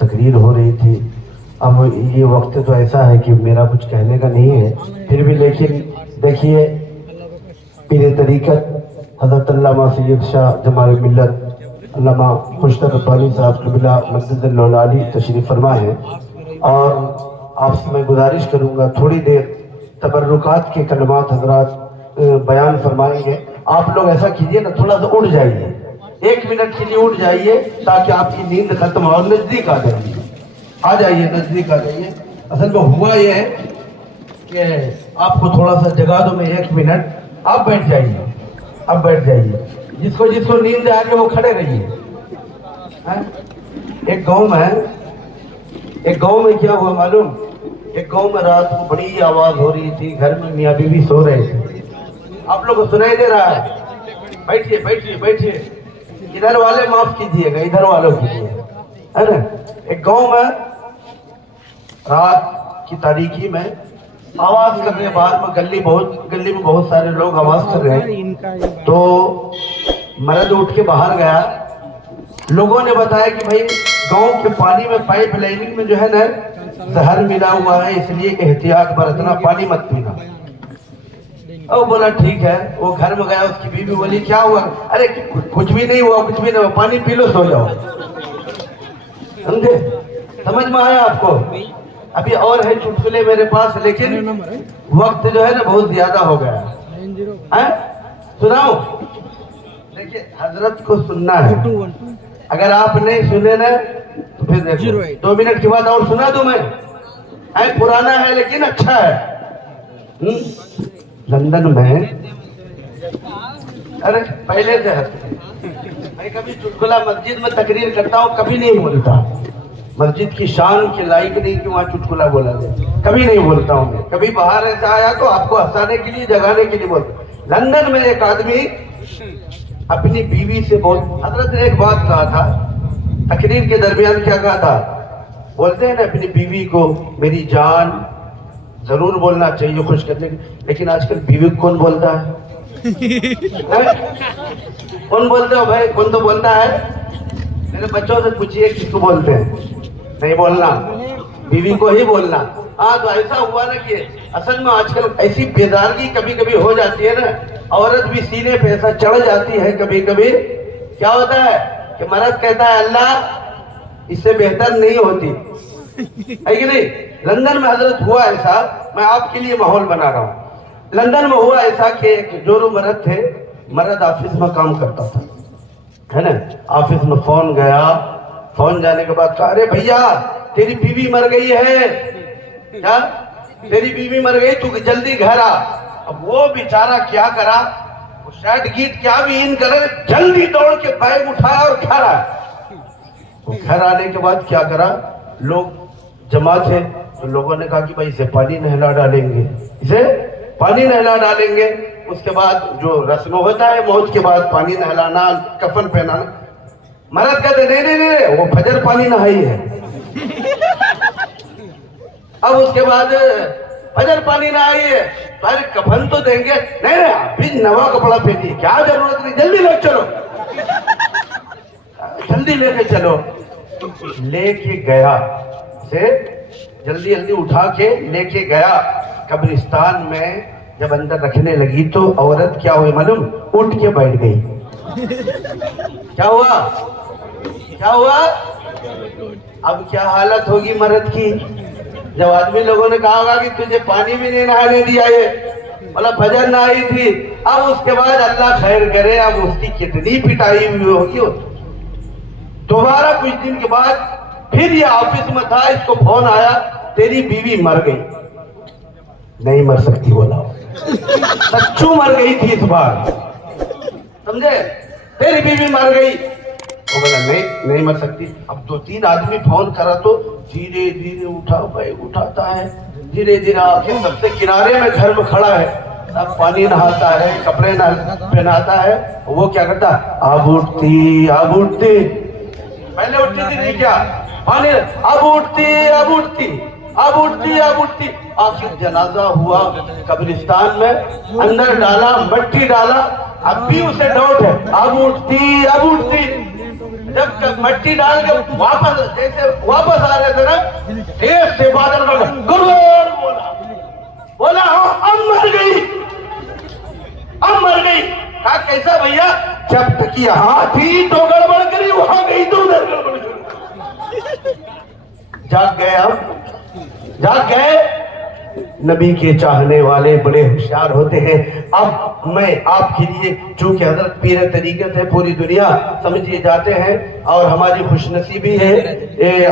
तकरीर हो रही थी। अब ये वक्त तो ऐसा है कि मेरा कुछ कहने का नहीं है, फिर भी लेकिन देखिए पीर तरीक़त हज़रत अल्लामा सैयद शाह जमाल मिल्लत अल्लामा खुशतर रब्बानी साहब क़िबला मद्ददल्लाहु तशरीफ़ फरमा है। और आपसे मैं गुजारिश करूँगा थोड़ी देर तबर्रुकात के कलमात हजरात बयान फरमाएंगे। आप लोग ऐसा कीजिए ना, थोड़ा सा उठ जाइए, 1 मिनट के लिए उठ जाइए ताकि आपकी नींद खत्म हो और नजदीक आ जाइए, आ जाइए, नजदीक आ जाइए। असल में हुआ ये है कि आपको थोड़ा सा जगा दो मैं 1 मिनट, आप बैठ जाइए, अब बैठ जाइए। जिसको जिसको नींद आ रही वो खड़े रहिए। एक गांव में क्या हुआ मालूम, एक गांव में रात को बड़ी आवाज हो रही थी, घर में मियाँ बीवी सो रहे थे। आप लोगों को सुनाई दे रहा है? बैठिए बैठिए बैठिए, इधर वाले माफ कीजिएगा, इधर वालों कीजिए, है ना। एक गांव में रात की तारीकी में आवाज कर रहे, बाहर में गली में बहुत सारे लोग आवाज कर रहे हैं। तो मर्द उठ के बाहर गया। लोगों ने बताया कि भाई गांव के पानी में पाइप लाइनिंग में जो है ना जहर मिला हुआ है, इसलिए एहतियात बरतना, पानी मत पीना। और बोला ठीक है। वो घर में गया, उसकी बीवी बोली क्या हुआ? अरे कुछ भी नहीं हुआ, कुछ भी नहीं हुआ, पानी पी लो, सो जाओ। समझे? समझ में आया आपको? अभी और है चुटकुले मेरे पास, लेकिन वक्त जो है ना बहुत ज्यादा हो गया है। सुनाओ? देखिए हजरत को सुनना है, अगर आप नहीं सुने ना तो फिर देखो 2 मिनट के बाद और सुना दूं मैं। पुराना है लेकिन अच्छा है। लंदन में, अरे पहले से मैं कभी चुटकुला मस्जिद में तकरीर करता हूँ, कभी नहीं बोलता। मस्जिद की शान के लायक नहीं कि वहाँ चुटकुला बोला जाए, कभी नहीं बोलता हूँ मैं। कभी बाहर ऐसा आया तो आपको हंसाने के लिए, जगाने के लिए बोलता। लंदन में एक आदमी अपनी बीवी से हजरत ने एक बात कहा था तकरीर के दरमियान। क्या कहा था? बोलते हैं ना अपनी बीवी को मेरी जान, जरूर बोलना चाहिए खुश करने के, लेकिन आजकल बीवी को कौन बोलता है? कौन बोलते हो भाई? कौन तो बोलता है? मेरे बच्चों से पूछिए किसको बोलते हैं। नहीं बोलना, बीवी को ही बोलना। हाँ तो ऐसा हुआ ना कि असल में आजकल ऐसी बेदारगी कभी कभी हो जाती है ना, औरत भी सीने पे ऐसा चढ़ जाती है कभी कभी। क्या होता है कि मर्द कहता है अल्लाह इससे बेहतर नहीं होती है कि नहीं। लंदन में हजरत हुआ ऐसा, मैं आपके लिए माहौल बना रहा हूँ। लंदन में हुआ ऐसा कि एक जोरू मर्द थे, मर्द ऑफिस में काम करता था, है ना। ऑफिस में फोन गया, फोन जाने के बाद कहा अरे भैया तेरी बीवी मर गई है। क्या? तेरी बीवी मर गई, तू जल्दी घर आ। अब वो बेचारा क्या करा, वो शायद गीत क्या भी इन करे, जल्दी दौड़ के बैग उठाया और घर आया। घर आने के बाद क्या करा, लोग जमा थे तो लोगों ने कहा कि भाई इसे पानी नहला डालेंगे, इसे पानी नहला डालेंगे। उसके बाद जो रस्म होता है मौत के बाद पानी नहलाना, कफन पहनाना। मर्द कहते नहीं नहीं नहीं, वो फजर पानी नहाई है। अब उसके बाद फजर पानी नहाई है, अरे कफन तो देंगे। नहीं नहीं अभी नवा कपड़ा पहनिए, क्या जरूरत नहीं, जल्दी ले चलो, जल्दी लेके चलो। लेके गया, से जल्दी जल्दी उठा के लेके गया कब्रिस्तान में। जब अंदर रखने लगी तो औरत क्या हुई मालूम, उठ के बैठ गई। क्या हुआ? क्या हुआ? अब क्या हालत होगी मर्द की, जब आदमी लोगों ने कहा होगा कि तुझे पानी भी नहीं नहाने दिया, ये मतलब फजर नहाई थी। अब उसके बाद अल्लाह खैर करे, अब उसकी कितनी पिटाई हुई होगी। दोबारा कुछ दिन के बाद फिर ये ऑफिस में था, इसको फोन आया तेरी बीवी मर गई। नहीं मर सकती बोला, सच्चू मर गई थी इस बार, समझे। तेरी बीवी मर गई, वो बोला नहीं नहीं मर सकती। अब 2-3 आदमी फोन करा तो धीरे धीरे उठा भाई, उठाता है धीरे धीरे आके सबसे किनारे में घर में खड़ा है, अब पानी नहाता है, कपड़े पहनाता है। वो क्या करता, अब उठती अब उठती, पहले उठती थी नहीं क्या, पानी अब उठती अब उठती अब उठती अब उठती। आखिर जनाजा हुआ कब्रिस्तान में, अंदर डाला, मट्टी डाला, अब भी उसे डाउट है, अब उठती अब उठती। जब मट्टी डाल के वापस जैसे वापस आ रहे थे ना, तेज से बादल का गुरुवार बोला हाँ अब मर गई, अब मर गई। कहा कैसा भैया? जब तक यहाँ थी तो गड़बड़ करी, वहां गई तो उधर गड़बड़ करी। जाग गए, अब जाग गए। नबी के चाहने वाले बड़े होशियार होते हैं। अब मैं आपके लिए, चूंकि हजरत पीर तरीकत है, पूरी दुनिया समझिए जाते हैं, और हमारी खुशनसीबी है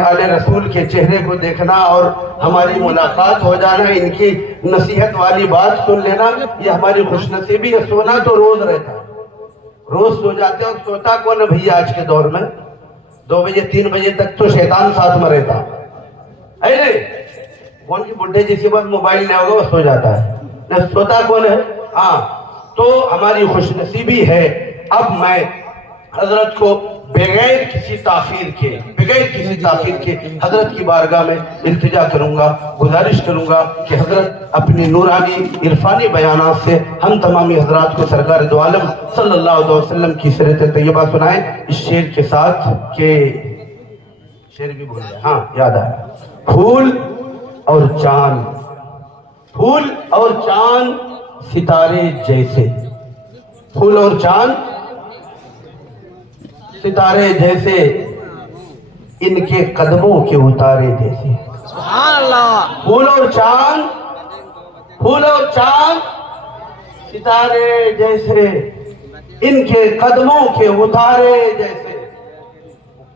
आले रसूल के चेहरे को देखना और हमारी मुलाकात हो जाना, इनकी नसीहत वाली बात सुन लेना, ये हमारी खुशनसीबी है। सोना तो रोज रहता है, रोज सो जाते, और सोता कौन है भैया आज के दौर में? 2 बजे 3 बजे तक तो शैतान साथ में रहता है। कौन की बुढ़े जिसके पास मोबाइल नहीं होगा वो सो जाता है, न सोता कौन है? हाँ, तो हमारी खुशनसीबी है। अब मैं हजरत को बगैर किसी ताखीर के हजरत की बारगाह में इल्तिजा करूंगा, गुजारिश करूंगा कि हजरत अपनी नूरानी इरफानी बयानात से हम तमामी हजरात को सरकार दो आलम सल्लल्लाहु अलैहि वसल्लम की सीरत तैयबा सुनाएं इस शेर के साथ, के शेर भी भूल गया, हाँ याद आया। फूल और चांद, फूल और चांद सितारे जैसे, फूल और चांद सितारे जैसे, इनके कदमों के उतारे जैसे। फूल और चांद, फूल और चांद सितारे जैसे, इनके कदमों के उतारे जैसे।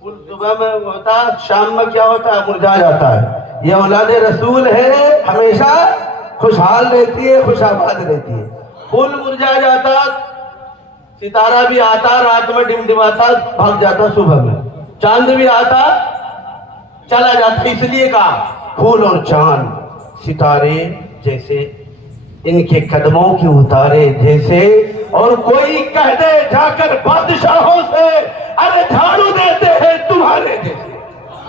फूल सुबह में होता, शाम में क्या होता है? मुरझा जाता है। ये औलाद रसूल है, हमेशा खुशहाल रहती है, खुशाबाद रहती है। फूल मुरझा जाता, सितारा भी आता, रात में डिमडिमाता, भाग जाता, सुबह में चांद भी आता, चला जाता। इसलिए कहा फूल और चांद सितारे जैसे, इनके कदमों के उतारे जैसे। और कोई कह दे जाकर बादशाहों से, अरे झाड़ू देते हैं तुम्हारे जैसे,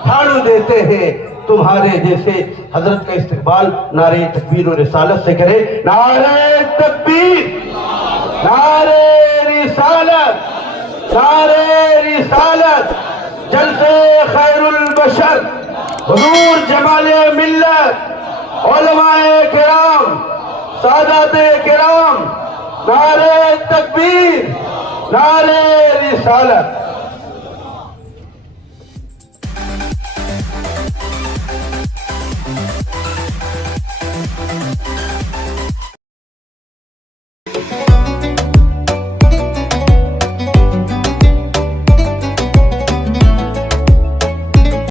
झाड़ू देते हैं तुम्हारे जैसे। हजरत का इस्तेकबाल नारे तकबीर और रिसालत से करे। नारे तकबीर, नारे रिसालत, नारे रिसालत। जलसे खैरुल बशर, हुजूर जमाले मिल्लत, उलमाए किराम, सादाते किराम। नारे तकबीर, नारे रिसालत।